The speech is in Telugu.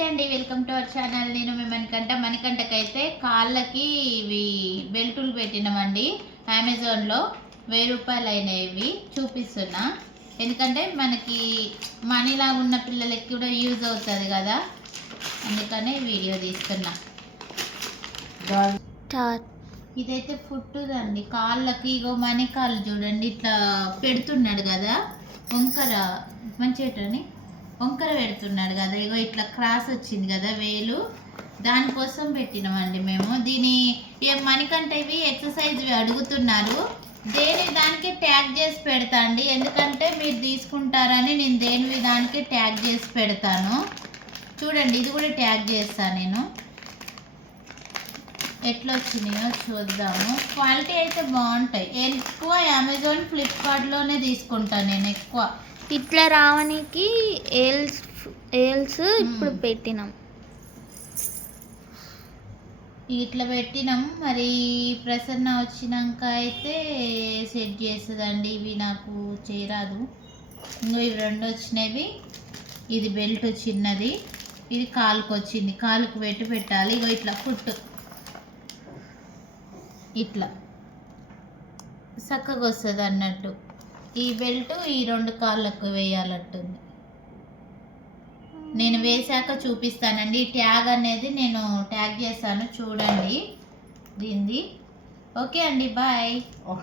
నమస్తే అండి వెల్కమ్ టు అవర్ ఛానల్. నేను మీ మణికంట మణికంటకైతే కాళ్ళకి ఇవి బెల్టులు పెట్టినామండి. అమెజాన్లో వెయ్యి రూపాయలు అయినవి చూపిస్తున్నా. ఎందుకంటే మనకి మనీలాగా ఉన్న పిల్లలకి కూడా యూజ్ అవుతుంది కదా. అందుకనే వీడియో తీస్తున్నా. ఇదైతే ఫుట్టుదండి కాళ్ళకి ఇగో మనీ చూడండి ఇట్లా పెడుతున్నాడు కదా. వంకర. మంచిటని వంకర పెడుతున్నాడు కదా. ఇగో ఇట్లా క్రాస్ వచ్చింది కదా వేలు. దానికోసం పెట్టినామండి మేము. దీని ఏ మనకంటే ఇవి ఎక్సర్సైజ్ అడుగుతున్నారు. దేని దానికి ట్యాగ్ చేసి పెడతా అండి? ఎందుకంటే మీరు తీసుకుంటారని నేను దేనివి దానికి ట్యాగ్ చేసి పెడతాను. చూడండి ఇది కూడా ట్యాగ్ చేస్తాను నేను. ఎట్లా వచ్చినాయో చూద్దాము. క్వాలిటీ అయితే బాగుంటాయి. ఎక్కువ అమెజాన్ ఫ్లిప్కార్ట్లోనే తీసుకుంటాను నేను ఎక్కువ. ఇట్లా రావడానికి ఏల్స్ ఏల్స్ ఇప్పుడు. పెట్టినాం. ఇట్లా పెట్టినాం. మరి ప్రసన్న వచ్చినాక అయితే సెట్ చేస్తుందండి. ఇవి నాకు చేయరాదు ఇంకో ఇవి రెండు వచ్చినవి. ఇది బెల్ట్ చిన్నది. ఇది కాలుకు వచ్చింది. కాలుకు పెట్టి పెట్టాలి. ఇగో ఇట్లా ఫుట్. ఇట్లా. చక్కగా వస్తుంది అన్నట్టు ఈ బెల్ట్ ఈ రెండు కాళ్ళకు వేయాలట్టుంది. నేను వేశాక చూపిస్తానండి. ఈ ట్యాగ్ అనేది నేను ట్యాగ్ చేశాను. చూడండి. దీనిది. ఓకే అండి. బాయ్.